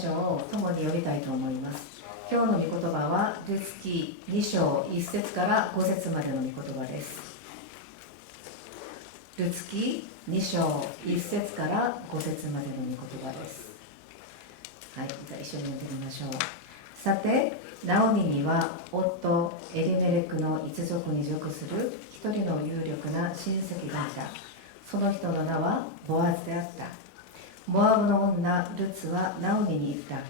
箇所を共に読みたいと思います。今日の御言葉はルツキ2章1節から5節までの御言葉です。ルツキ2章1節から5節までの御言葉です。はい、じゃあ一緒に読んでみましょう。さて、ナオミには夫エリメレクの一族に属する一人の有力な親戚がいた。その人の名はボアズであった。モアブの女ルツはナオミに言った。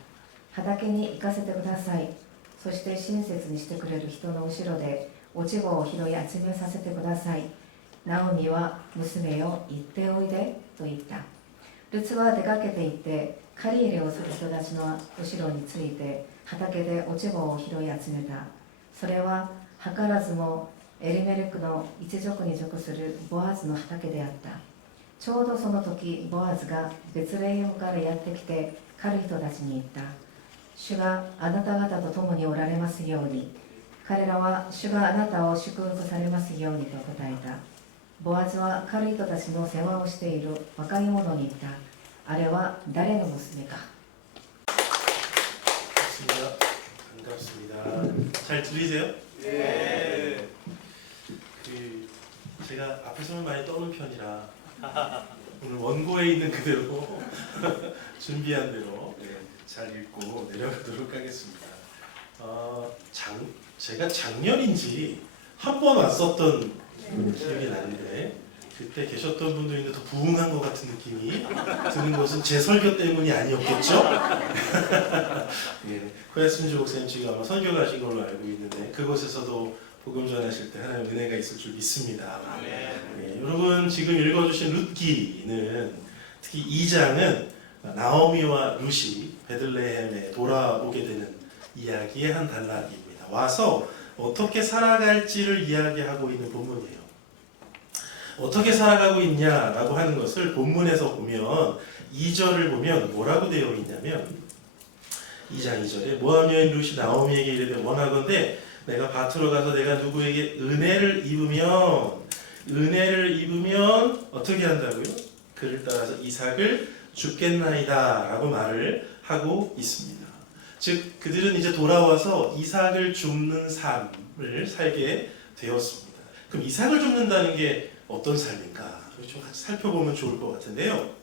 畑に行かせてください。そして親切にしてくれる人の後ろで落ち穂を拾い集めさせてください。ナオミは娘よ、行っておいでと言った。ルツは出かけて行って刈り入れをする人たちの後ろについて畑で落ち穂を拾い集めた。それは図らずもエリメレクの一族に属するボアズの畑であった。ちょうどその時ボアズがベツレヘムからやってきて刈る人たちに言った。主があなた方と共におられますように。彼らは主があなたを祝福されますようにと答えた。ボアズは刈る人たちの世話をしている若い者に言った。あれは誰の娘か。 반갑습니다. 잘 들리세요? 네. 제가 앞에서는 많이 떠는 편이라 오늘 원고에 있는 그대로 준비한 대로 잘 읽고 내려가도록 하겠습니다. 제가 작년인지 한 번 왔었던 기억이 나는데 그때 계셨던 분도 있는데 더 부흥한 것 같은 느낌이 드는 것은 제 설교 때문이 아니었겠죠? 예, 코야스민주 목사님 지금 아마 선교 가신 걸로 알고 있는데 그곳에서도 복음 전하실 때 하나님 은혜가 있을 줄 믿습니다. 예, 여러분 지금 읽어주신 룻기는 특히 2장은 나오미와 룻이 베들레헴에 돌아오게 되는 이야기의 한 단락입니다. 와서 어떻게 살아갈지를 이야기하고 있는 본문이에요. 어떻게 살아가고 있냐라고 하는 것을 본문에서 보면 2절을 보면 뭐라고 되어 있냐면 2장 2절에 모압 여인 룻이 나오미에게 이르되 원하건대 내가 밭으로 가서 내가 누구에게 은혜를 입으면 어떻게 한다고요? 그를 따라서 이삭을 줍겠나이다 라고 말을 하고 있습니다. 즉 그들은 이제 돌아와서 이삭을 줍는 삶을 살게 되었습니다. 그럼 이삭을 줍는다는 게 어떤 삶인가 좀 같이 살펴보면 좋을 것 같은데요.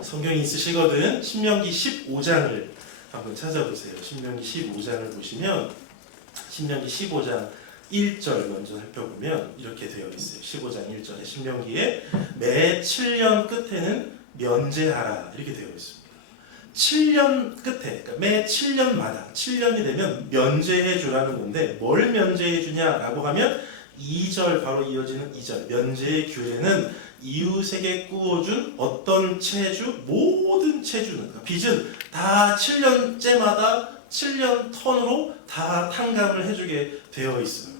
성경이 있으시거든 신명기 15장을 한번 찾아보세요. 신명기 15장을 보시면 신명기 15장 1절 먼저 살펴보면 이렇게 되어 있어요. 15장 1절에 신명기에 매 7년 끝에는 면제하라 이렇게 되어 있습니다. 7년 끝에 그러니까 매 7년마다 7년이 되면 면제해 주라는 건데 뭘 면제해 주냐라고 하면 2절 바로 이어지는 2절 면제의 규례는 이웃에게 구워준 어떤 채주 모든 채주는 그러니까 빚은 다 7년째마다 7년 턴으로 다 탕감을 해주게 되어 있어요.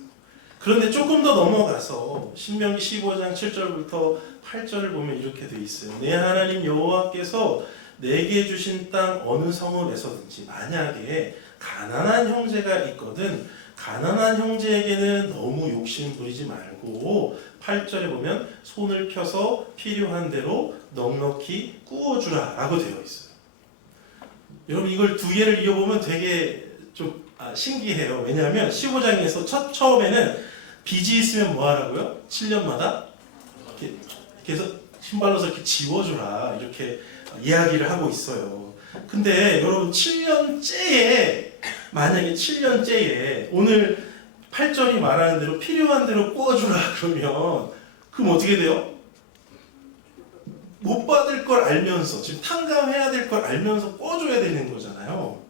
그런데 조금 더 넘어가서 신명기 15장 7절부터 8절을 보면 이렇게 되어 있어요. 내 하나님 여호와께서 내게 주신 땅 어느 성읍에서든지 만약에 가난한 형제가 있거든 가난한 형제에게는 너무 욕심 부리지 말고 8절에 보면 손을 펴서 필요한 대로 넉넉히 구워주라 라고 되어 있어요. 여러분 이걸 두 개를 이어보면 되게 좀 신기해요. 왜냐하면 15장에서 처음에는 빚이 있으면 뭐 하라고요? 7년마다 이렇게 해서 신발로서 이렇게 지워주라 이렇게 이야기를 하고 있어요. 근데 여러분 7년째에 만약에 7년째에 오늘 8절이 말하는 대로 필요한 대로 구워주라 그러면 그럼 어떻게 돼요? 못 받을 걸 알면서 지금 탕감해야 될 걸 알면서 구워줘야 되는 거잖아요.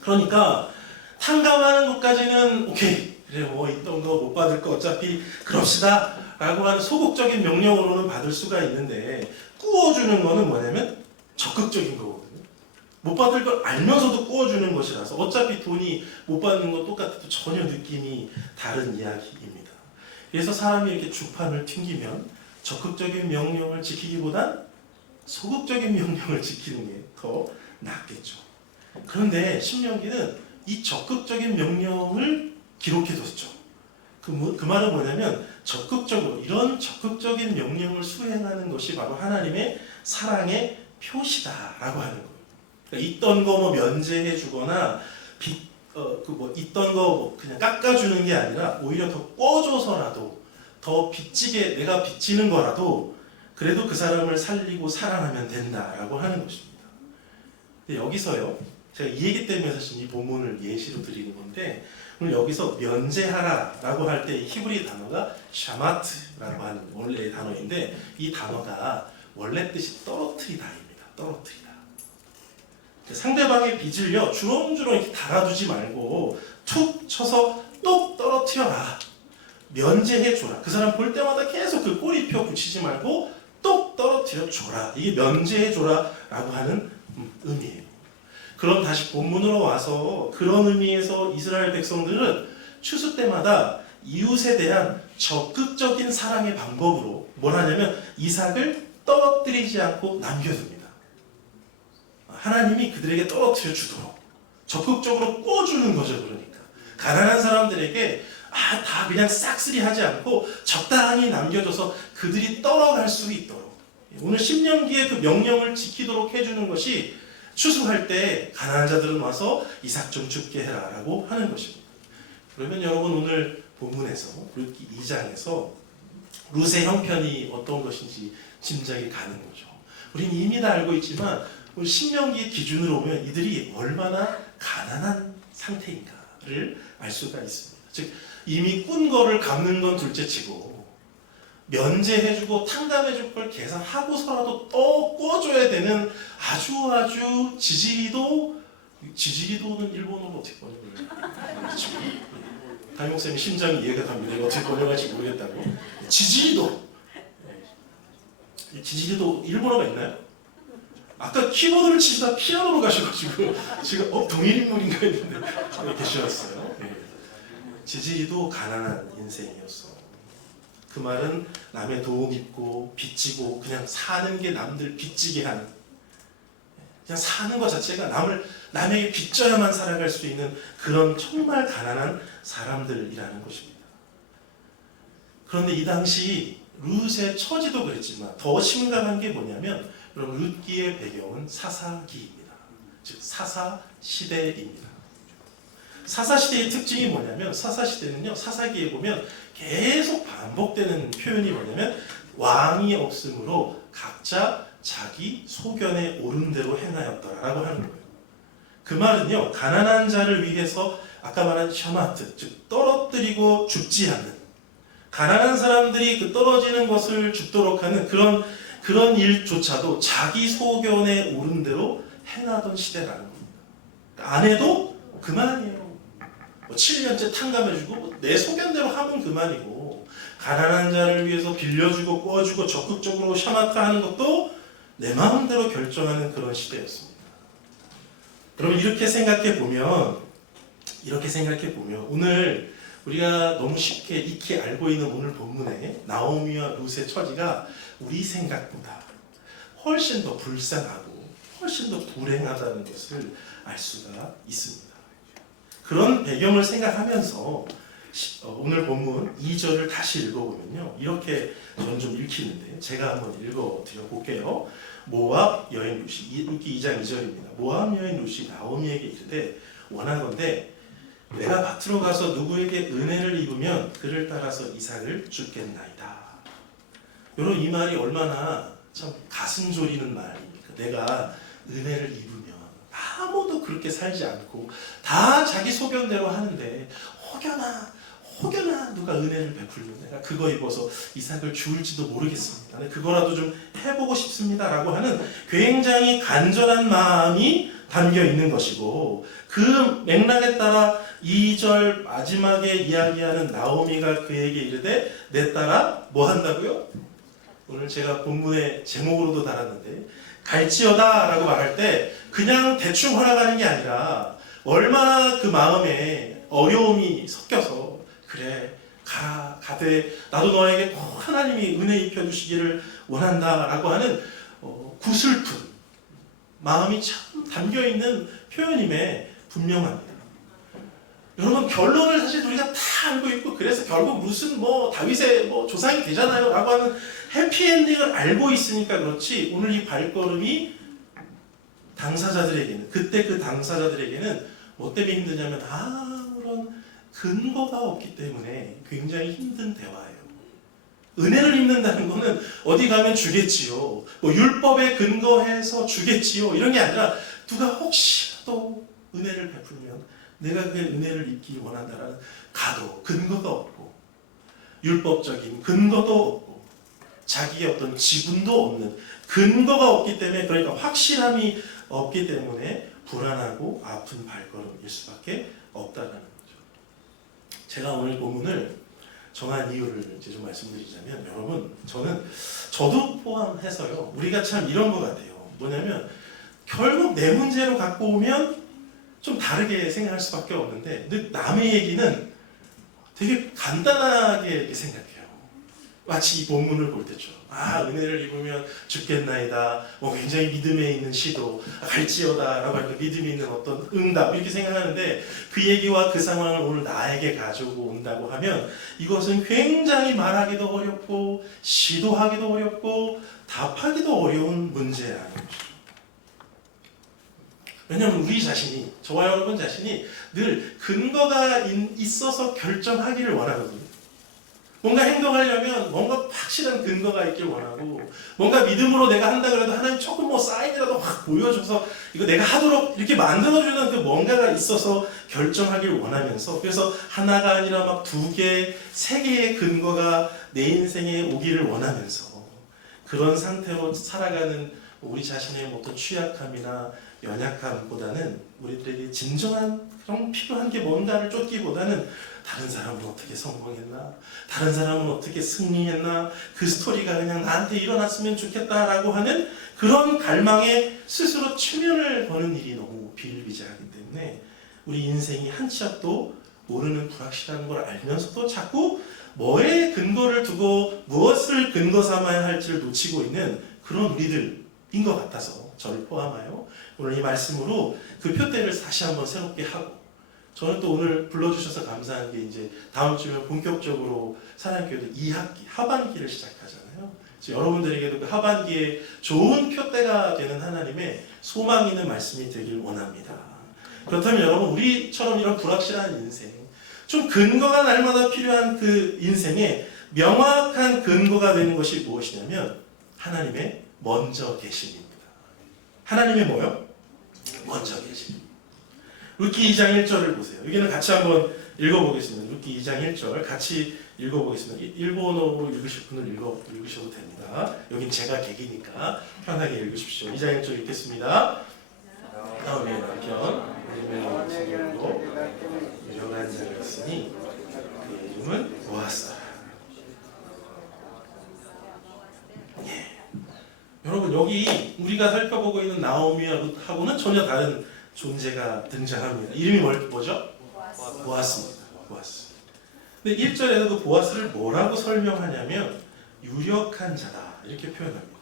그러니까 탕감하는 것까지는 오케이 그래 뭐 있던 거 못 받을 거 어차피 그럽시다 라고 하는 소극적인 명령으로는 받을 수가 있는데 구워주는 거는 뭐냐면 적극적인 거거든요. 못 받을 걸 알면서도 구워주는 것이라서 어차피 돈이 못 받는 것 똑같아도 전혀 느낌이 다른 이야기입니다. 그래서 사람이 이렇게 주판을 튕기면 적극적인 명령을 지키기보단 소극적인 명령을 지키는 게 더 낫겠죠. 그런데 신명기는 이 적극적인 명령을 기록해뒀죠. 그 말은 뭐냐면 이런 적극적인 명령을 수행하는 것이 바로 하나님의 사랑의 표시다라고 하는 거예요. 그러니까 있던 거 뭐 면제해 주거나 있던 거 뭐 그냥 깎아주는 게 아니라 오히려 더 꿔줘서라도 더 빚지게 내가 빚지는 거라도 그래도 그 사람을 살리고 사랑하면 된다라고 하는 것입니다. 근데 여기서요, 제가 이 얘기 때문에 사실 이 본문을 예시로 드리는 건데, 오늘 여기서 면제하라라고 할 때 히브리 단어가 샤마트라고 하는 원래의 단어인데, 이 단어가 원래 뜻이 떨어뜨리다입니다. 떨어뜨리다. 상대방의 빚을요 주렁주렁 이렇게 달아두지 말고 툭 쳐서 똑 떨어뜨려라. 면제해 줘라. 그 사람 볼 때마다 계속 그 꼬리표 붙이지 말고 똑 떨어뜨려 줘라. 이게 면제해 줘라라고 하는 의미예요. 그럼 다시 본문으로 와서 그런 의미에서 이스라엘 백성들은 추수 때마다 이웃에 대한 적극적인 사랑의 방법으로 뭘 하냐면 이삭을 떨어뜨리지 않고 남겨둡니다. 하나님이 그들에게 떨어뜨려 주도록 적극적으로 꿔주는 거죠. 그러니까 가난한 사람들에게 다 그냥 싹쓸이 하지 않고 적당히 남겨줘서 그들이 떨어갈 수 있도록 오늘 신명기의 그 명령을 지키도록 해주는 것이 추수할 때 가난한 자들은 와서 이삭 좀 죽게 해라 라고 하는 것입니다. 그러면 여러분 오늘 본문에서 룻기 2장에서 룻의 형편이 어떤 것인지 짐작이 가는 거죠. 우리는 이미 다 알고 있지만 오늘 신명기 기준으로 보면 이들이 얼마나 가난한 상태인가를 알 수가 있습니다. 즉 이미 꾼 거를 갚는 건 둘째치고 면제해주고 탕감해줄 걸 계산하고서라도 또 꿔줘야 되는 아주 지지리도는 일본어로 어떻게 번역을 담임목사님 심장이 이해가 갑니다. 이거 어떻게 번역할지 모르겠다고. 지지리도 일본어가 있나요? 아까 키보드를 치시다 피아노로 가셔가지고 지금 동일인물인가 했는데 계셨어요. 지지리도 가난한 인생이었어. 그 말은 남의 도움 입고 빚지고 그냥 사는 게 남들 빚지게 하는, 그냥 사는 것 자체가 남에게 빚져야만 살아갈 수 있는 그런 정말 가난한 사람들이라는 것입니다. 그런데 이 당시 룻의 처지도 그랬지만 더 심각한 게 뭐냐면 여러분 룻기의 배경은 사사기입니다. 즉 사사시대입니다. 사사시대의 특징이 뭐냐면 사사시대는요 사사기에 보면 계속 반복되는 표현이 뭐냐면 왕이 없으므로 각자 자기 소견에 옳은 대로 행하였더라라고 하는 거예요. 그 말은요 가난한 자를 위해서 아까 말한 샤마트 즉 떨어뜨리고 죽지 않는 가난한 사람들이 그 떨어지는 것을 죽도록 하는 그런 일조차도 자기 소견에 옳은 대로 행하던 시대라는 겁니다. 안 해도 그만이에요. 7년째 탕감해주고 내 소견대로 하면 그만이고 가난한 자를 위해서 빌려주고 꿔주고 적극적으로 샤마타 하는 것도 내 마음대로 결정하는 그런 시대였습니다. 여러분 이렇게 생각해 보면 오늘 우리가 너무 쉽게 익히 알고 있는 오늘 본문에 나오미와 룻의 처지가 우리 생각보다 훨씬 더 불쌍하고 훨씬 더 불행하다는 것을 알 수가 있습니다. 그런 배경을 생각하면서 오늘 본문 2절을 다시 읽어보면요 이렇게 저는 좀 읽히는데 제가 한번 읽어드려 볼게요. 모압 여인 룻이 룻기 2장 2절입니다. 모압 여인 룻이 나오미에게 이르되 원하건대 내가 밭으로 가서 누구에게 은혜를 입으면 그를 따라서 이삭을 줍겠나이다. 여러분 이 말이 얼마나 참 가슴 졸이는 말입니까? 내가 은혜를 입으면 아무도 그렇게 살지 않고 다 자기 소견대로 하는데 혹여나 누가 은혜를 베풀면 내가 그거 입어서 이삭을 주울지도 모르겠습니다. 그거라도 좀 해보고 싶습니다라고 하는 굉장히 간절한 마음이 담겨 있는 것이고 그 맥락에 따라 2절 마지막에 이야기하는 나오미가 그에게 이르되 내 딸아 뭐 한다고요? 오늘 제가 본문의 제목으로도 달았는데 갈지어다 라고 말할 때 그냥 대충 허락하는 게 아니라 얼마나 그 마음에 어려움이 섞여서 그래 가되 나도 너에게 꼭 하나님이 은혜 입혀주시기를 원한다 라고 하는 구슬픈 마음이 참 담겨있는 표현임에 분명합니다. 여러분 결론을 사실 우리가 다 알고 있고 그래서 결국 룻은 다윗의 조상이 되잖아요 라고 하는 해피엔딩을 알고 있으니까 그렇지 오늘 이 발걸음이 당사자들에게는, 그때 그 당사자들에게는 뭐 때문에 힘드냐면 아무런 근거가 없기 때문에 굉장히 힘든 대화예요. 은혜를 입는다는 거는 어디 가면 주겠지요, 뭐 율법에 근거해서 주겠지요, 이런 게 아니라 누가 혹시라도 은혜를 베풀면 내가 그 은혜를 입기 원한다라는 가도, 근거가 없고 율법적인 근거도 없고 자기의 어떤 지분도 없는 근거가 없기 때문에, 그러니까 확실함이 없기 때문에 불안하고 아픈 발걸음일 수밖에 없다는 거죠. 제가 오늘 본문을 정한 이유를 이제 좀 말씀드리자면, 여러분, 저도 포함해서요, 우리가 참 이런 것 같아요. 뭐냐면 결국 내 문제로 갖고 오면 좀 다르게 생각할 수밖에 없는데, 근데 남의 얘기는 되게 간단하게 이렇게 생각해요. 마치 이 본문을 볼 때처럼, 은혜를 입으면 죽겠나이다, 굉장히 믿음에 있는 시도, 갈지어다 라고 할 때 믿음이 있는 어떤 응답, 이렇게 생각하는데, 그 얘기와 그 상황을 오늘 나에게 가지고 온다고 하면 이것은 굉장히 말하기도 어렵고 시도하기도 어렵고 답하기도 어려운 문제라는 것이죠. 왜냐하면 우리 자신이, 저와 여러분 자신이 늘 근거가 있어서 결정하기를 원하거든요. 뭔가 행동하려면 뭔가 확실한 근거가 있길 원하고, 뭔가 믿음으로 내가 한다 그래도 하나님 조금 사인이라도 확 보여줘서 이거 내가 하도록 이렇게 만들어주는 그 뭔가가 있어서 결정하길 원하면서, 그래서 하나가 아니라 막 2개, 3개의 근거가 내 인생에 오기를 원하면서 그런 상태로 살아가는 우리 자신의 어떤 취약함이나 연약함보다는, 우리들에게 진정한 그런 필요한 게 뭔가를 쫓기보다는 다른 사람은 어떻게 성공했나, 다른 사람은 어떻게 승리했나, 그 스토리가 그냥 나한테 일어났으면 좋겠다라고 하는 그런 갈망에 스스로 최면을 거는 일이 너무 비일비재하기 때문에 우리 인생이 한 치 앞도 모르는 불확실한 걸 알면서도 자꾸 뭐에 근거를 두고 무엇을 근거 삼아야 할지를 놓치고 있는 그런 우리들인 것 같아서, 저를 포함하여 오늘 이 말씀으로 그 표대를 다시 한번 새롭게 하고, 저는 또 오늘 불러주셔서 감사한 게, 이제 다음 주면 본격적으로 사랑교회도 2학기 하반기를 시작하잖아요. 그래서 여러분들에게도 그 하반기에 좋은 표대가 되는 하나님의 소망 있는 말씀이 되길 원합니다. 그렇다면 여러분, 우리처럼 이런 불확실한 인생, 좀 근거가 날마다 필요한 그 인생에 명확한 근거가 되는 것이 무엇이냐면 하나님의 먼저 계심입니다. 하나님의 뭐요? 먼저 계심. 룻기 2장 1절을 보세요. 여기는 같이 한번 읽어보겠습니다. 룻기 2장 1절 같이 읽어보겠습니다. 일본어로 읽으실 분은 읽으셔도 됩니다. 여긴 제가 객이니까 편하게 읽으십시오. 2장 1절 읽겠습니다. 나오미의 남편 엘리멜렉의 친구로 유력한 자가 있으니 그의 이름은 보아스다. 여러분, 여기 우리가 살펴보고 있는 나오미와 룻하고는 전혀 다른 존재가 등장합니다. 이름이 뭐죠? 보아스입니다. 보아스. 근데 1절에서 그 보아스를 뭐라고 설명하냐면 유력한 자다, 이렇게 표현합니다.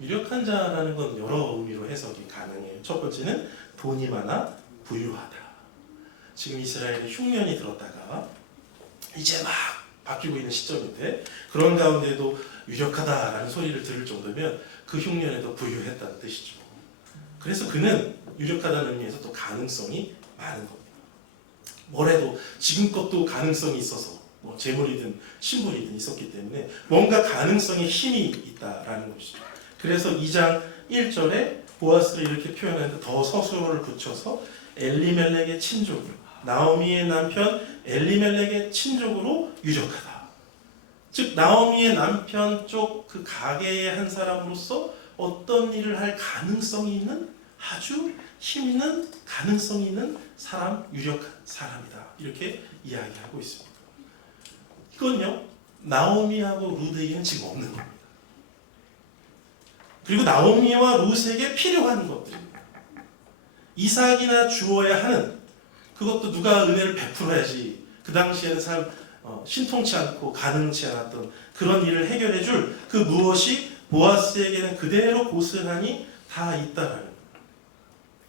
유력한 자라는 건 여러 의미로 해석이 가능해요. 첫 번째는 돈이 많아 부유하다. 지금 이스라엘이 흉년이 들었다가 이제 막 바뀌고 있는 시점인데, 그런 가운데도 유력하다라는 소리를 들을 정도면 그 흉년에도 부유했다는 뜻이죠. 그래서 그는 유력하다는 의미에서 또 가능성이 많은 겁니다. 뭐래도 지금껏도 가능성이 있어서, 뭐 재물이든 신분이든 있었기 때문에 뭔가 가능성에 힘이 있다라는 것이죠. 그래서 2장 1절에 보아스를 이렇게 표현하는데 더 서술어를 붙여서 엘리멜렉의 친족으로, 나오미의 남편 엘리멜렉의 친족으로 유력하다. 즉 나오미의 남편 쪽 그 가게의 한 사람으로서 어떤 일을 할 가능성이 있는, 아주 힘 있는, 가능성이 있는 사람, 유력한 사람이다, 이렇게 이야기하고 있습니다. 이건요, 나오미하고 룻에게는 지금 없는 겁니다. 그리고 나오미와 룻에게 필요한 것들입니다. 이삭이나 주어야 하는, 그것도 누가 은혜를 베풀어야지 그 당시에는 참 신통치 않고 가능치 않았던 그런 일을 해결해 줄 그 무엇이 보아스에게는 그대로 고스란히 다 있다라는 거예요.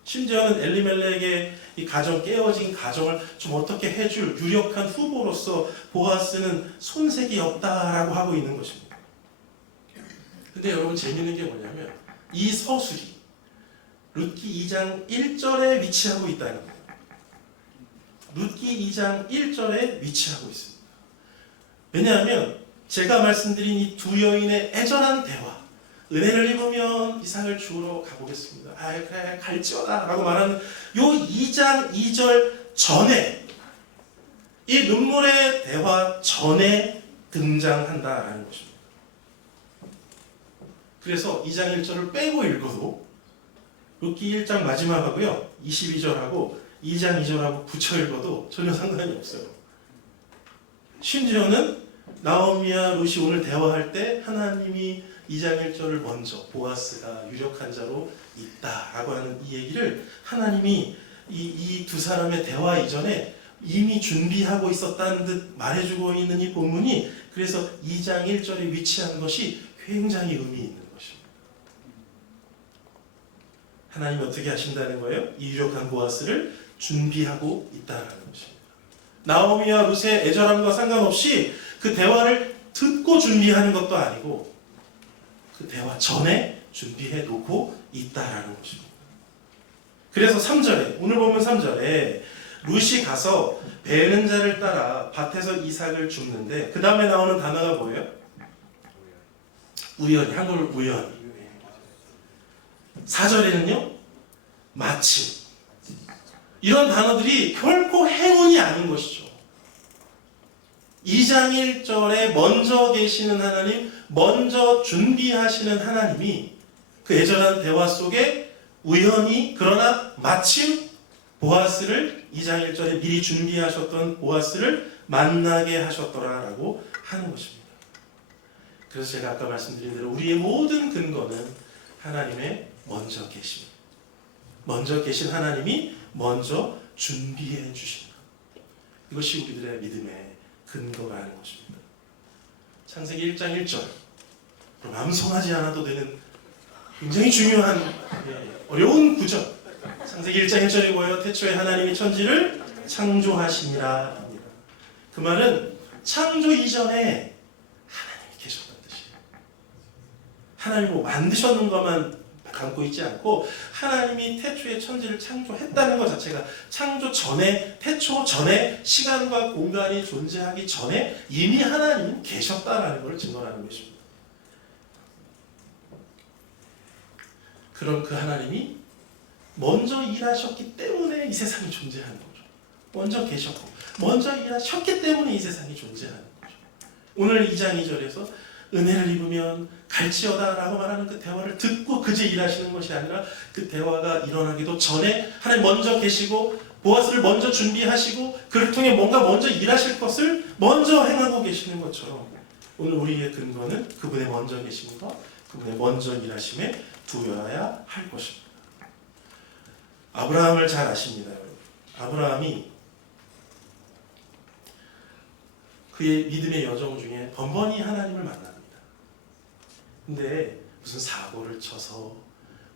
심지어는 엘리멜렉의 이 가정, 깨어진 가정을 좀 어떻게 해줄 유력한 후보로서 보아스는 손색이 없다라고 하고 있는 것입니다. 근데 여러분, 재밌는 게 뭐냐면 이 서술이 룻기 2장 1절에 위치하고 있다는 거예요. 룻기 2장 1절에 위치하고 있습니다. 왜냐하면 제가 말씀드린 이 두 여인의 애절한 대화, 은혜를 입으면 이삭을 주우러 가보겠습니다. 아 그래 갈지어다 라고 말하는 요 2장 2절 전에, 이 눈물의 대화 전에 등장한다라는 것입니다. 그래서 2장 1절을 빼고 읽어도 룻기 1장 마지막하고요 22절하고 2장 2절하고 붙여 읽어도 전혀 상관이 없어요. 심지어는 나오미와 룻이 오늘 대화할 때 하나님이 2장 1절을 먼저 보아스가 유력한 자로 있다라고 하는 이 얘기를 하나님이 이 두 사람의 대화 이전에 이미 준비하고 있었다는 듯 말해주고 있는 이 본문이, 그래서 2장 1절에 위치한 것이 굉장히 의미 있는 것입니다. 하나님이 어떻게 하신다는 거예요? 이 유력한 보아스를 준비하고 있다는 것입니다. 나오미와 룻의 애절함과 상관없이 그 대화를 듣고 준비하는 것도 아니고 그 대화 전에 준비해 놓고 있다라는 것입니다. 그래서 3절에, 오늘 보면 3절에 룻이 가서 베는 자를 따라 밭에서 이삭을 줍는데 그 다음에 나오는 단어가 뭐예요? 우연히, 한국어로 우연히. 4절에는요 마침. 이런 단어들이 결코 행운이 아닌 것이죠. 2장 1절에 먼저 계시는 하나님, 먼저 준비하시는 하나님이 그 애절한 대화 속에 우연히, 그러나 마침 보아스를 2장 1절에 미리 준비하셨던 보아스를 만나게 하셨더라라고 하는 것입니다. 그래서 제가 아까 말씀드린 대로 우리의 모든 근거는 하나님의 먼저 계심, 먼저 계신 하나님이 먼저 준비해 주신다. 이것이 우리들의 믿음의 근거가 하는 것입니다. 창세기 1장 1절, 그럼 암송하지 않아도 되는 굉장히 중요한 어려운 구절. 창세기 1장 1절이 뭐예요? 태초에 하나님이 천지를 창조하시니라 합니다. 그 말은 창조 이전에 하나님이 계셨다는 뜻이에요. 하나님이 뭐 만드셨는 것만 감고 있지 않고 하나님이 태초에 천지를 창조했다는 것 자체가 창조 전에, 태초 전에, 시간과 공간이 존재하기 전에 이미 하나님은 계셨다라는 것을 증거하는 것입니다. 그럼 그 하나님이 먼저 일하셨기 때문에 이 세상이 존재하는 거죠. 먼저 계셨고 먼저 일하셨기 때문에 이 세상이 존재하는 거죠. 오늘 2장 2절에서 은혜를 입으면 갈지어다 라고 말하는 그 대화를 듣고 그제 일하시는 것이 아니라 그 대화가 일어나기도 전에 하나님 먼저 계시고 보아스를 먼저 준비하시고 그를 통해 뭔가 먼저 일하실 것을 먼저 행하고 계시는 것처럼 오늘 우리의 근거는 그분의 먼저 계심과 그분의 먼저 일하심에 두어야 할 것입니다. 아브라함을 잘 아십니다. 아브라함이 그의 믿음의 여정 중에 번번이 하나님을 만납니다. 근데 무슨 사고를 쳐서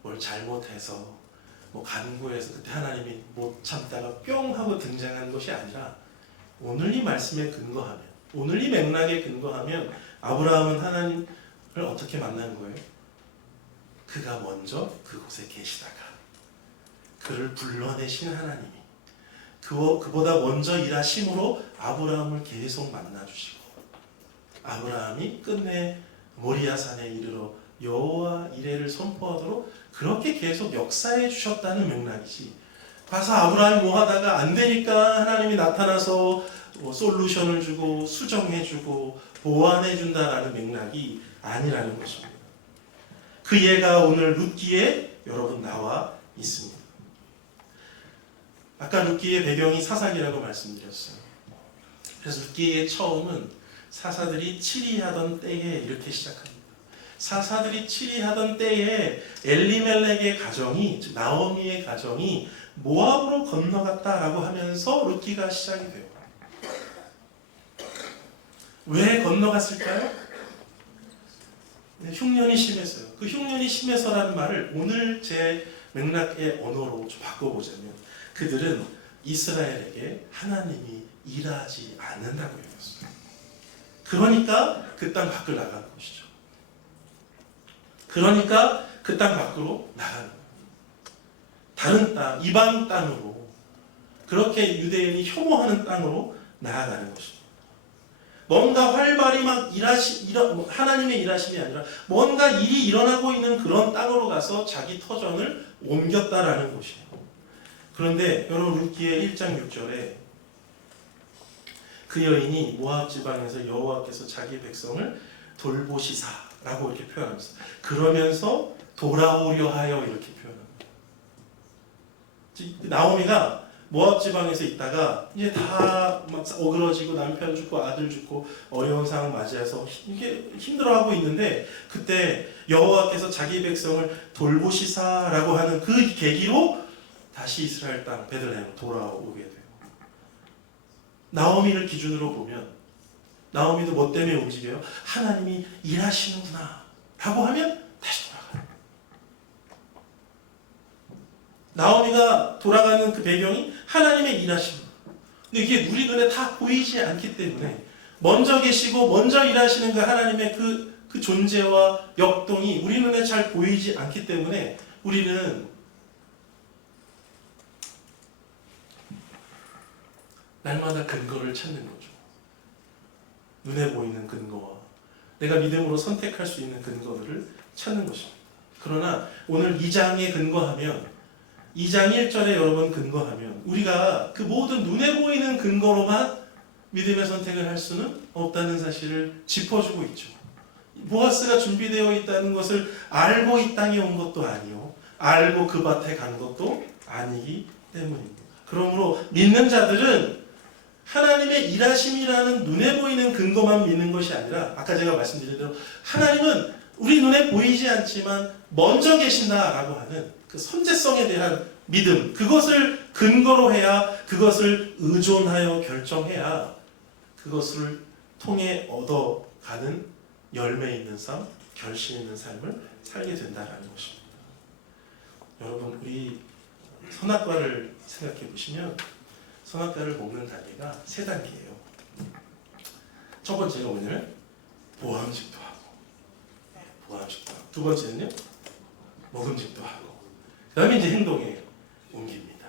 뭘 잘못해서 뭐 간구해서 그때 하나님이 못 참다가 뿅 하고 등장한 것이 아니라 오늘 이 말씀에 근거하면, 오늘 이 맥락에 근거하면 아브라함은 하나님을 어떻게 만난 거예요? 그가 먼저 그곳에 계시다가 그를 불러내신 하나님이 그보다 먼저 일하심으로 아브라함을 계속 만나주시고 아브라함이 끝내 모리아산에 이르러 여호와 이레를 선포하도록 그렇게 계속 역사해 주셨다는 맥락이지, 가서 아브라함이 뭐 하다가 안 되니까 하나님이 나타나서 뭐 솔루션을 주고 수정해 주고 보완해 준다라는 맥락이 아니라는 것입니다. 그 예가 오늘 룻기에 여러분 나와 있습니다. 아까 룻기의 배경이 사사기라고 말씀드렸어요. 그래서 룻기의 처음은 사사들이 치리하던 때에 이렇게 시작합니다. 사사들이 치리하던 때에 엘리멜렉의 가정이, 즉 나오미의 가정이 모압으로 건너갔다라고 하면서 룻기가 시작이 돼요. 왜 건너갔을까요? 흉년이 심해서요. 그 흉년이 심해서라는 말을 오늘 제 맥락의 언어로 좀 바꿔보자면 그들은 이스라엘에게 하나님이 일하지 않는다고 얘기했어요. 그러니까 그 땅 밖을 나가는 것이죠. 그러니까 그 땅 밖으로 나가는 거예요. 다른 땅, 이방 땅으로 그렇게 유대인이 혐오하는 땅으로 나아가는 것입니다. 뭔가 활발히 막 하나님의 일하심이 아니라 뭔가 일이 일어나고 있는 그런 땅으로 가서 자기 터전을 옮겼다라는 것이에요. 그런데 여러분 룻기의 1장 6절에 그 여인이 모압 지방에서 여호와께서 자기 백성을 돌보시사라고 이렇게 표현합니다. 그러면서 돌아오려 하여 이렇게 표현합니다. 나오미가 모압 지방에서 있다가 이제 다 막 어그러지고 남편 죽고 아들 죽고 어려운 상황 맞이해서 이게 힘들어하고 있는데 그때 여호와께서 자기 백성을 돌보시사라고 하는 그 계기로 다시 이스라엘 땅 베들레헴으로 돌아오게 돼요. 나오미를 기준으로 보면 나오미도 뭐 때문에 움직여요? 하나님이 일하시는구나 라고 하면 다시 돌아가요. 나오미가 돌아가는 그 배경이 하나님의 일하심. 근데 이게 우리 눈에 다 보이지 않기 때문에 먼저 계시고 먼저 일하시는 그 하나님의 그 존재와 역동이 우리 눈에 잘 보이지 않기 때문에 우리는 날마다 근거를 찾는 거죠. 눈에 보이는 근거와 내가 믿음으로 선택할 수 있는 근거들을 찾는 것입니다. 그러나 오늘 2장에 근거하면 2장 1절에 여러분 근거하면 우리가 그 모든 눈에 보이는 근거로만 믿음의 선택을 할 수는 없다는 사실을 짚어주고 있죠. 보아스가 준비되어 있다는 것을 알고 이 땅에 온 것도 아니요 알고 그 밭에 간 것도 아니기 때문입니다. 그러므로 믿는 자들은 하나님의 일하심이라는 눈에 보이는 근거만 믿는 것이 아니라 아까 제가 말씀드린 대로 하나님은 우리 눈에 보이지 않지만 먼저 계신다라고 하는 그 선재성에 대한 믿음, 그것을 근거로 해야 그것을 의존하여 결정해야 그것을 통해 얻어가는 열매 있는 삶, 결심 있는 삶을 살게 된다는 것입니다. 여러분 우리 선악과를 생각해 보시면 선악과를 먹는 단계가 3단계예요. 첫 번째가 뭐냐면 보암직도 하고 보암직도 하고 두 번째는요 먹음직도 하고 그 다음에 이제 행동에 옮깁니다.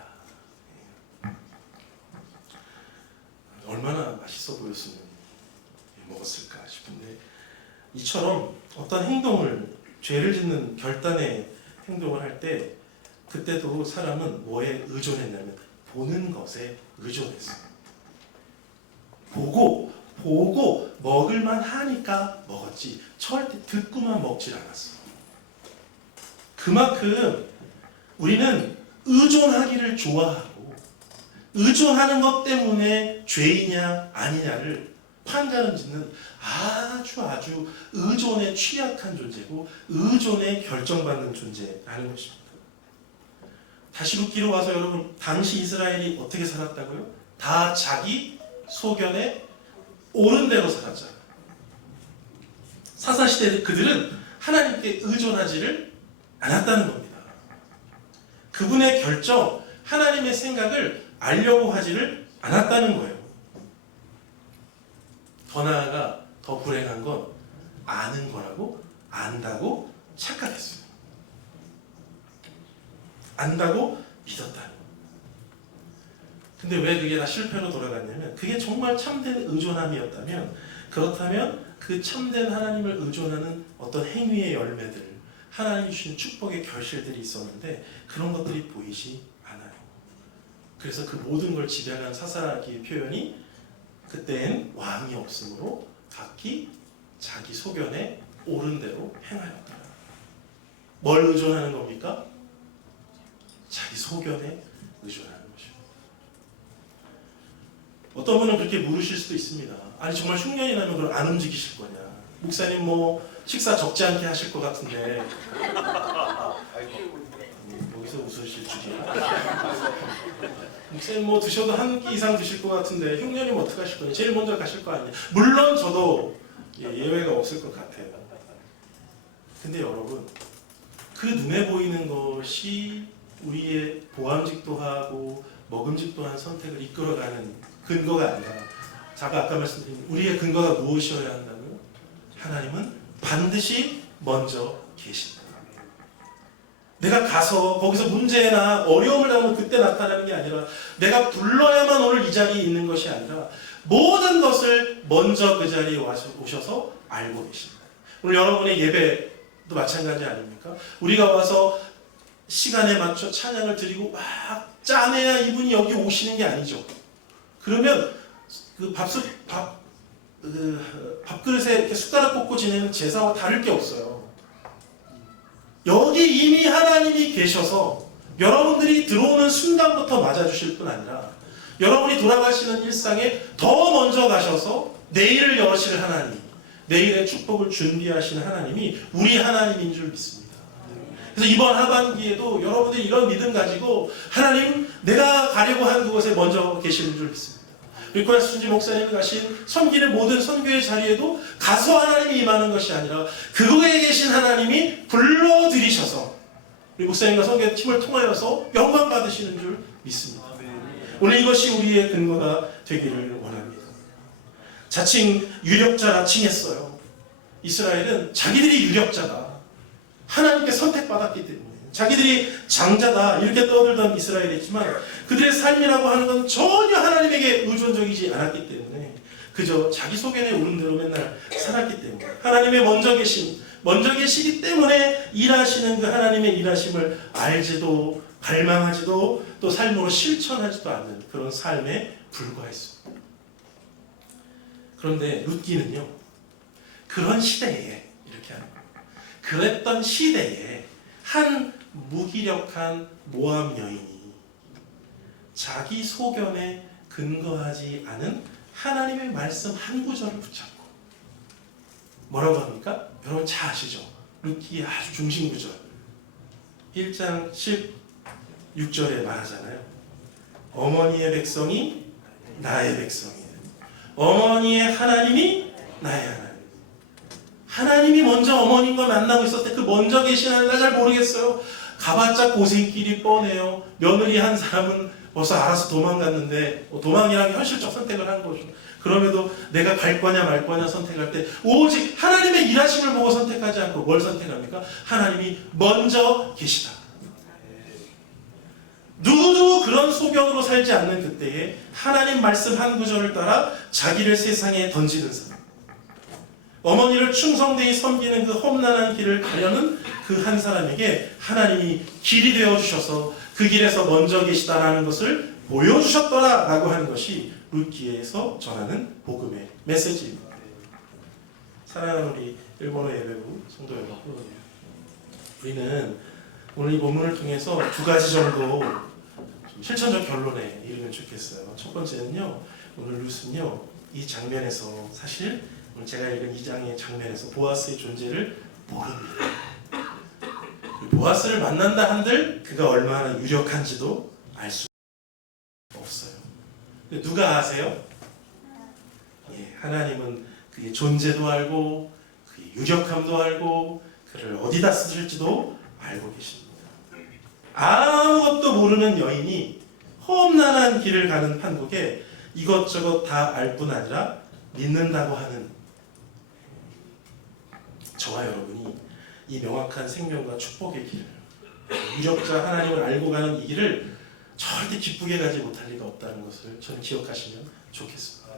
얼마나 맛있어 보였으면 먹었을까 싶은데 이처럼 어떤 행동을 죄를 짓는 결단의 행동을 할 때 그때도 사람은 뭐에 의존했냐면 보는 것에 의존했어요. 보고 먹을만 하니까 먹었지 절대 듣고만 먹질 않았어. 그만큼 우리는 의존하기를 좋아하고 의존하는 것 때문에 죄이냐 아니냐를 판가름 짓는 아주 의존에 취약한 존재고 의존에 결정받는 존재라는 것입니다. 다시 룻기로 와서 여러분 당시 이스라엘이 어떻게 살았다고요? 다 자기 소견에 옳은 대로 살았잖아요. 사사시대 그들은 하나님께 의존하지를 않았다는 겁니다. 그분의 결정, 하나님의 생각을 알려고 하지를 않았다는 거예요. 더 나아가 더 불행한 건 아는 거라고 안다고 착각했어요. 안다고 믿었다는 거예요. 근데 왜 그게 다 실패로 돌아갔냐면 그게 정말 참된 의존함이었다면 그렇다면 그 참된 하나님을 의존하는 어떤 행위의 열매들 하나님이 주신 축복의 결실들이 있었는데 그런 것들이 보이지 않아요. 그래서 그 모든 걸 지배한 사사기의 표현이 그때엔 왕이 없으므로 각기 자기 소견에 옳은 대로 행하였다. 뭘 의존하는 겁니까? 자기 소견에 의존하는 것입니다. 어떤 분은 그렇게 물으실 수도 있습니다. 아니 정말 흉년이 나면 그걸 안 움직이실 거냐? 목사님 뭐 식사 적지 않게 하실 것 같은데 여기서 웃으실 줄이야. 목사님 뭐 드셔도 한 끼 이상 드실 것 같은데 흉년이면 어떡하실 거냐? 제일 먼저 가실 거 아니에요. 물론 저도 예외가 없을 것 같아요. 근데 여러분 그 눈에 보이는 것이 우리의 보암직도 하고 먹음직도 한 선택을 이끌어가는 근거가 아니라 제가 아까 말씀드린 우리의 근거가 무엇이어야 한다고요? 하나님은 반드시 먼저 계신다. 내가 가서 거기서 문제나 어려움을 당하면 그때 나타나는 게 아니라 내가 불러야만 오늘 이 자리에 있는 것이 아니라 모든 것을 먼저 그 자리에 오셔서 알고 계십니다. 오늘 여러분의 예배도 마찬가지 아닙니까? 우리가 와서 시간에 맞춰 찬양을 드리고 막 짜내야 이분이 여기 오시는 게 아니죠. 그러면 그 밥그릇에 이렇게 숟가락 꽂고 지내는 제사와 다를 게 없어요. 여기 이미 하나님이 계셔서 여러분들이 들어오는 순간부터 맞아주실 뿐 아니라 여러분이 돌아가시는 일상에 더 먼저 가셔서 내일을 여시는 하나님, 내일의 축복을 준비하시는 하나님이 우리 하나님인 줄 믿습니다. 그래서 이번 하반기에도 여러분들이 이런 믿음 가지고 하나님, 내가 가려고 한 그곳에 먼저 계시는 줄 믿습니다. 리코야스 순지 목사님이 가신 섬기는 모든 선교의 자리에도 가서 하나님이 임하는 것이 아니라 그곳에 계신 하나님이 불러들이셔서 우리 목사님과 선교팀을 통하여서 영광 받으시는 줄 믿습니다. 오늘 이것이 우리의 근거가 되기를 원합니다. 자칭 유력자라 칭했어요. 이스라엘은 자기들이 유력자다, 하나님께 선택받았기 때문에 자기들이 장자다 이렇게 떠들던 이스라엘이지만 그들의 삶이라고 하는 건 전혀 하나님에게 의존적이지 않았기 때문에 그저 자기 속에는 오른 대로 맨날 살았기 때문에 하나님의 먼저 계시기 때문에 일하시는 그 하나님의 일하심을 알지도 갈망하지도 또 삶으로 실천하지도 않는 그런 삶에 불과했습니다. 그런데 룻기는요, 그런 시대에 이렇게 하는 거예요. 그랬던 시대에 한 무기력한 모압 여인이 자기 소견에 근거하지 않은 하나님의 말씀 한 구절을 붙잡고 뭐라고 합니까? 여러분 잘 아시죠? 룻기의 아주 중심 구절 1장 16절에 말하잖아요. 어머니의 백성이 나의 백성이에요. 어머니의 하나님이 나의 하나님. 하나님이 먼저 어머님과 만나고 있었을 때 그 먼저 계신 하나님 나 잘 모르겠어요. 가봤자 고생길이 뻔해요. 며느리 한 사람은 벌써 알아서 도망갔는데 도망이라는 게 현실적 선택을 한 거죠. 그럼에도 내가 갈 거냐 말 거냐 선택할 때 오직 하나님의 일하심을 보고 선택하지 않고 뭘 선택합니까? 하나님이 먼저 계시다. 누구도 그런 소견으로 살지 않는 그때에 하나님 말씀 한 구절을 따라 자기를 세상에 던지는 사람, 어머니를 충성되이 섬기는 그 험난한 길을 가려는 그 한 사람에게 하나님이 길이 되어주셔서 그 길에서 먼저 계시다라는 것을 보여주셨더라라고 하는 것이 룻기에서 전하는 복음의 메시지입니다. 사랑하는 우리 일본어 예배부 성도 여러분, 우리는 오늘 이 본문을 통해서 두 가지 정도 좀 실천적 결론에 이르면 좋겠어요. 첫 번째는요, 오늘 룻은요 이 장면에서 사실 오늘 제가 읽은 이 장의 장면에서 보아스의 존재를 모릅니다. 보아스를 만난다 한들 그가 얼마나 유력한지도 알 수 없어요. 근데 누가 아세요? 예, 하나님은 그의 존재도 알고 그의 유력함도 알고 그를 어디다 쓰실지도 알고 계십니다. 아무것도 모르는 여인이 험난한 길을 가는 판국에 이것저것 다 알 뿐 아니라 믿는다고 하는 저와 여러분이 이 명확한 생명과 축복의 길을, 유력자 하나님을 알고 가는 이 길을 절대 기쁘게 가지 못할 리가 없다는 것을 저는 기억하시면 좋겠습니다.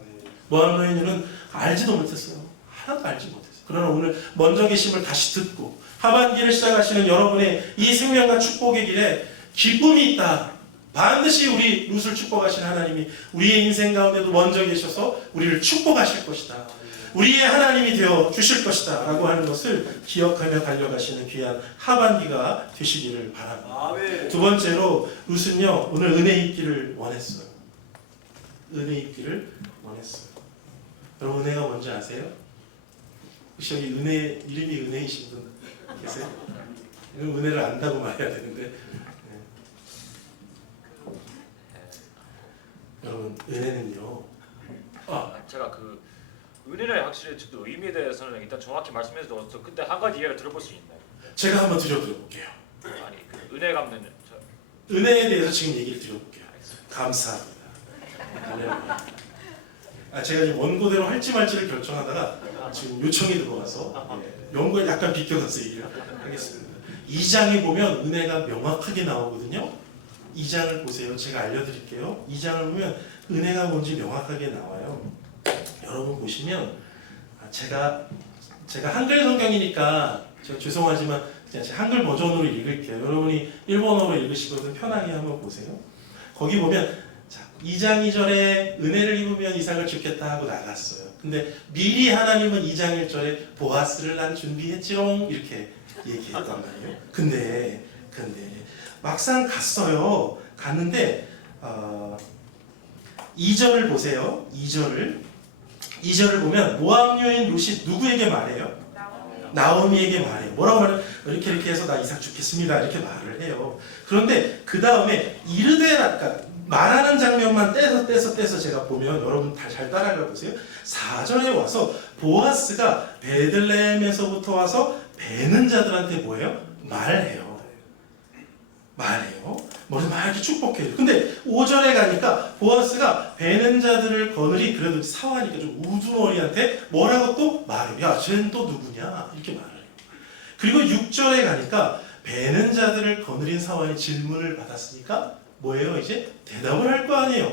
모압 여인은 알지도 못했어요. 하나도 알지 못했어요. 그러나 오늘 먼저 계심을 다시 듣고 하반기를 시작하시는 여러분의 이 생명과 축복의 길에 기쁨이 있다. 반드시 우리 룻을 축복하신 하나님이 우리의 인생 가운데도 먼저 계셔서 우리를 축복하실 것이다. 우리의 하나님이 되어 주실 것이다 라고 하는 것을 기억하며 달려가시는 귀한 하반기가 되시기를 바랍니다. 아멘. 두 번째로 룻은요 오늘 은혜 입기를 원했어요. 은혜 입기를 원했어요. 여러분 은혜가 뭔지 아세요? 혹시 여기 은혜 이름이 은혜이신 분 계세요? 은혜를 안다고 말해야 되는데 네. 여러분 은혜는요 제가 그 은혜의 확실히 저도 의미에 대해서는 일단 정확히 말씀해 주셔서 근데 한 가지 이해를 들어볼 수 있나요? 제가 한번 드려볼게요. 아니 그 은혜 갚는 은혜에 대해서 지금 얘기를 드려볼게요. 감사합니다. 제가 지금 원고대로 할지 말지를 결정하다가 지금 요청이 들어와서 연구에 약간 비껴가서 얘기를 하겠습니다. 2장에 보면 은혜가 명확하게 나오거든요. 2장을 보세요. 제가 알려드릴게요. 2장을 보면 은혜가 뭔지 명확하게 나와요. 여러분 보시면 제가 한글 성경이니까 제가 죄송하지만 그냥 제 한글 버전으로 읽을게요. 여러분이 일본어로 읽으시거든 편하게 한번 보세요. 거기 보면 자, 2장 2절에 은혜를 입으면 이삭을 죽겠다 하고 나갔어요. 근데 미리 하나님은 2장 1절에 보아스를 난 준비했지롱 이렇게 얘기했단 말이에요. 근데 막상 갔어요. 갔는데 2절을 보세요. 2절을 보면 모압 여인 룻이 누구에게 말해요? 나오미에게 말해요. 뭐라고 말해요? 이렇게 해서 나 이삭 죽겠습니다. 이렇게 말을 해요. 그런데 그 다음에 이르되라 말하는 장면만 떼서 제가 보면 여러분 잘 따라가 보세요. 4절에 와서 보아스가 베들레헴에서부터 와서 베는 자들한테 뭐예요? 말해요. 머리 막 이렇게 축복해요. 근데 5절에 가니까 보아스가 베는 자들을 거느리 그래도 사와니까 좀 우두머리한테 뭐라고 또 말해요. 야, 쟤는 또 누구냐? 이렇게 말을 해요. 그리고 6절에 가니까 베는 자들을 거느린 사와니 질문을 받았으니까 뭐예요? 이제 대답을 할 거 아니에요.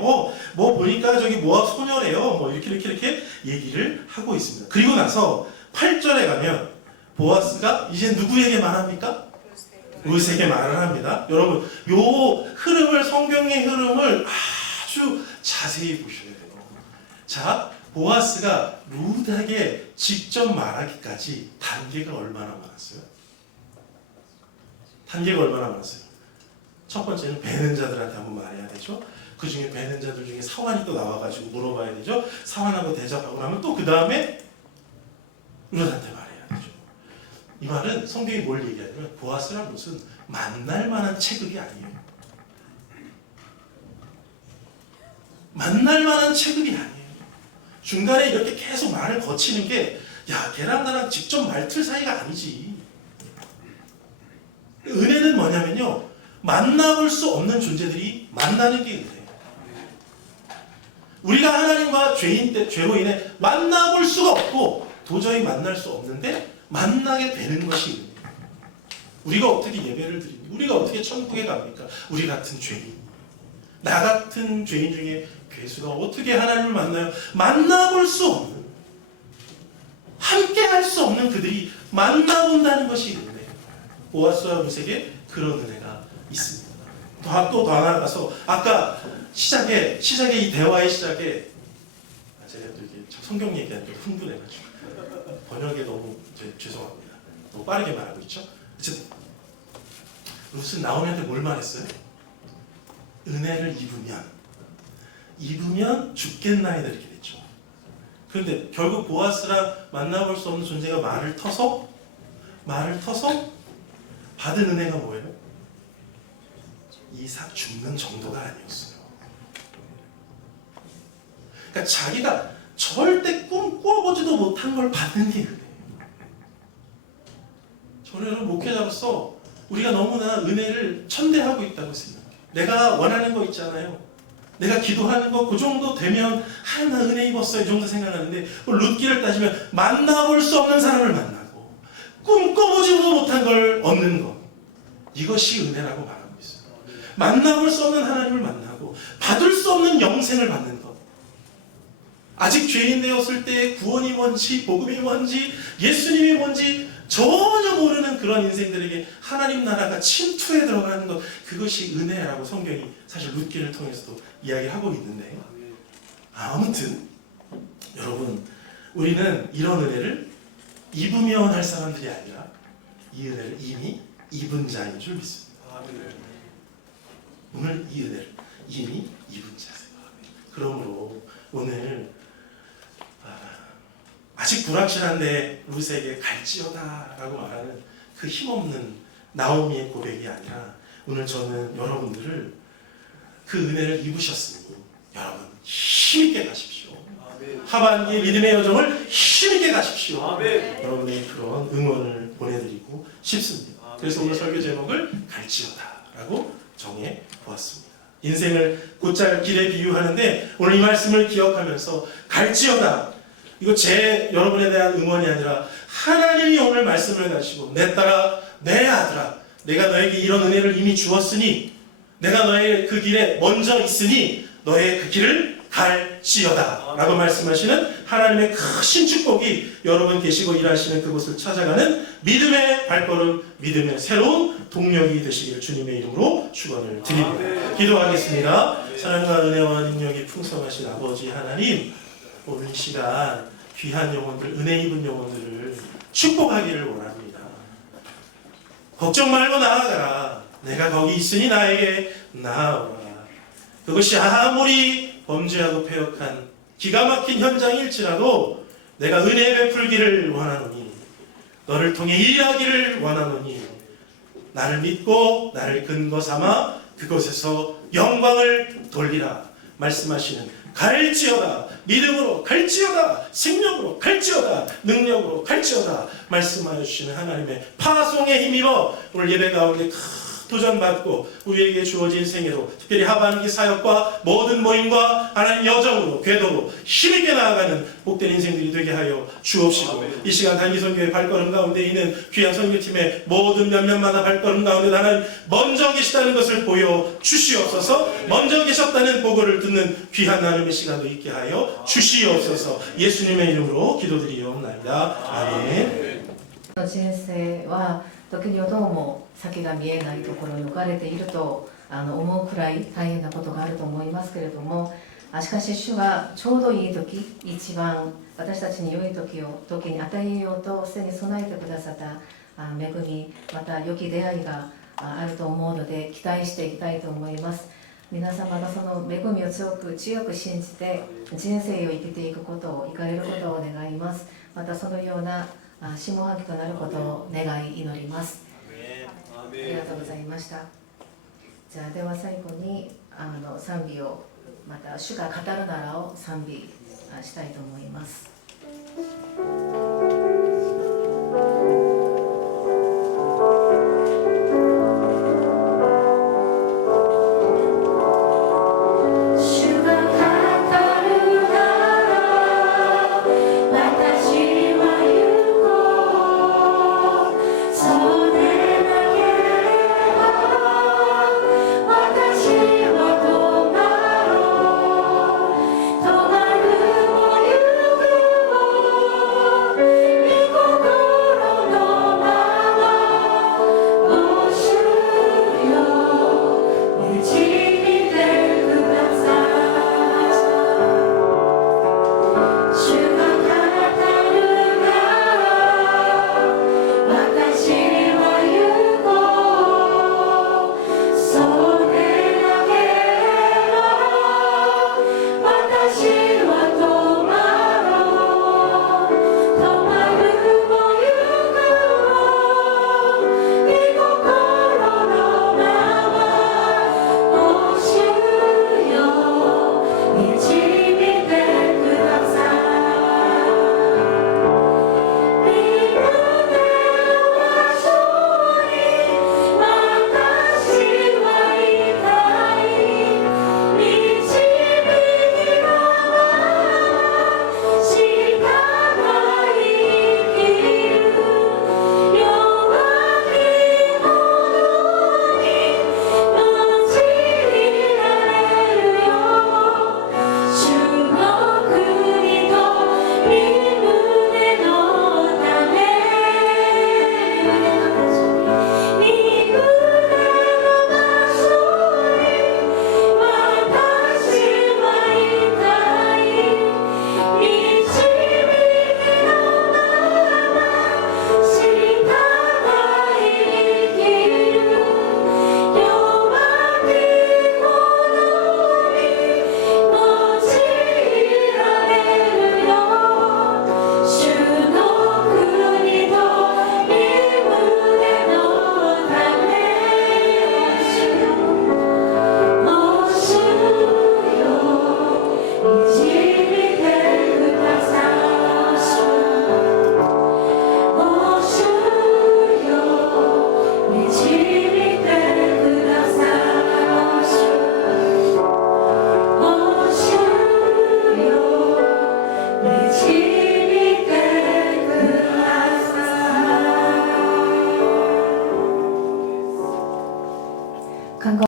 뭐 보니까 저기 모압 소녀래요. 뭐 이렇게 얘기를 하고 있습니다. 그리고 나서 8절에 가면 보아스가 이제 누구에게 말합니까? 룻에게 말을 합니다. 여러분, 요 흐름을 성경의 흐름을 아주 자세히 보셔야 돼요. 자, 보아스가 룻에게 직접 말하기까지 단계가 얼마나 많았어요? 첫 번째는 베는 자들한테 한번 말해야 되죠. 그 중에 베는 자들 중에 사환이 또 나와가지고 물어봐야 되죠. 사환하고 대접하고 나면 또 그 다음에 룻한테 말해야 되죠. 이 말은 성경이 뭘 얘기하냐면 보아스란 무슨 만날 만한 체급이 아니에요. 만날 만한 체급이 아니에요. 중간에 이렇게 계속 말을 거치는 게 야, 걔랑 나랑 직접 말틀 사이가 아니지. 은혜는 뭐냐면요. 만나볼 수 없는 존재들이 만나는 게 은혜예요. 우리가 하나님과 죄로 인해 만나볼 수가 없고 도저히 만날 수 없는데 만나게 되는 것이 은혜예요. 우리가 어떻게 예배를 드립니까? 우리가 어떻게 천국에 갑니까? 우리 같은 죄인. 나 같은 죄인 중에 괴수가 어떻게 하나님을 만나요? 만나볼 수 없는, 함께 할 수 없는 그들이 만나본다는 것이 은혜예요. 보아스와 룻에게 그런 은혜가 있습니다. 또 더 나아가서 아까 시작에 이 대화의 시작에 제가 또 이게 성경 얘기하니까 흥분해가지고 번역에 너무 죄송합니다. 너무 빠르게 말하고 있죠. 어쨌든 룻은 나오미한테 뭘 말했어요? 은혜를 입으면 죽겠나이다 이렇게 됐죠. 그런데 결국 보아스랑 만나볼 수 없는 존재가 말을 터서 받은 은혜가 뭐예요? 이삭 죽는 정도가 아니었어요. 그러니까 자기가 절대 꿈꿔보지도 못한 걸 받는 게 은혜예요. 저는 목회자로서 우리가 너무나 은혜를 천대하고 있다고 생각해요. 내가 원하는 거 있잖아요. 내가 기도하는 거 그 정도 되면 나 은혜 입었어 이 정도 생각하는데 룻기를 따지면 만나볼 수 없는 사람을 만나고 꿈꿔보지도 못한 걸 얻는 것, 이것이 은혜라고 말하고 있어요. 만나볼 수 없는 하나님을 만나고 받을 수 없는 영생을 받는 것, 아직 죄인 되었을 때 구원이 뭔지 복음이 뭔지 예수님이 뭔지 전혀 모르는 그런 인생들에게 하나님 나라가 침투해 들어가는 것, 그것이 은혜라고 성경이 사실 룻기를 통해서도 이야기하고 있는데, 아무튼 여러분, 우리는 이런 은혜를 입으면 할 사람들이 아니라 이 은혜를 이미 입은 자인 줄 믿습니다. 오늘 이 은혜를 이미 입은 자세요. 그러므로 오늘 아직 불확실한데 룻에게 갈지어다 라고 말하는 그 힘없는 나오미의 고백이 아니라 오늘 저는 여러분들을 그 은혜를 입으셨으니 여러분 힘있게 가십시오. 하반기의 믿음의 여정을 힘있게 가십시오. 여러분의 그런 응원을 보내드리고 싶습니다. 그래서 오늘 설교 제목을 갈지어다 라고 정해 보았습니다. 인생을 곧잘 길에 비유하는데 오늘 이 말씀을 기억하면서 갈지어다, 이거 여러분에 대한 응원이 아니라 하나님이 오늘 말씀을 가지고 내 딸아, 내 아들아, 내가 너에게 이런 은혜를 이미 주었으니 내가 너의 그 길에 먼저 있으니 너의 그 길을 갈지어다 라고 말씀하시는 하나님의 크신 축복이 여러분 계시고 일하시는 그곳을 찾아가는 믿음의 발걸음, 믿음의 새로운 동력이 되시기를 주님의 이름으로 축원을 드립니다. 기도하겠습니다. 사랑과 은혜와 능력이 풍성하신 아버지 하나님, 오늘 이 시간 귀한 영혼들, 은혜 입은 영혼들을 축복하기를 원합니다. 걱정 말고 나아가라. 내가 거기 있으니 나에게 나아오라. 그것이 아무리 범죄하고 패역한 기가 막힌 현장일지라도 내가 은혜 베풀기를 원하노니 너를 통해 일하기를 원하노니 나를 믿고 나를 근거 삼아 그곳에서 영광을 돌리라 말씀하시는 갈지어다, 믿음으로 갈지어다, 생명으로 갈지어다, 능력으로 갈지어다 말씀하여 주시는 하나님의 파송에 힘입어 오늘 예배 가운데 도전받고 우리에게 주어진 생애로 특별히 하반기 사역과 모든 모임과 하나님 여정으로 궤도로 힘있게 나아가는 복된 인생들이 되게 하여 주옵시고 이 시간 단기선교의 발걸음 가운데 있는 귀한 선교팀의 모든 면면마다 발걸음 가운데 하나님 먼저 계시다는 것을 보여주시옵소서. 먼저 계셨다는 보고를 듣는 귀한 나눔의 시간도 있게 하여 주시옵소서. 예수님의 이름으로 기도드리옵나이다. 아멘. 人生は時にはどうも先が見えないところに置かれていると思うくらい大変なことがあると思いますけれども、しかし主はちょうどいい時、一番私たちに良い時に与えようとすでに備えてくださった恵み、また良き出会いがあると思うので期待していきたいと思います。皆様がその恵みを強く信じて人生を生きていくことを、生かれることを願います。またそのような下半期となることを願い祈ります。ありがとうございました。じゃあでは最後に賛美を、また主が語るならを賛美したいと思います。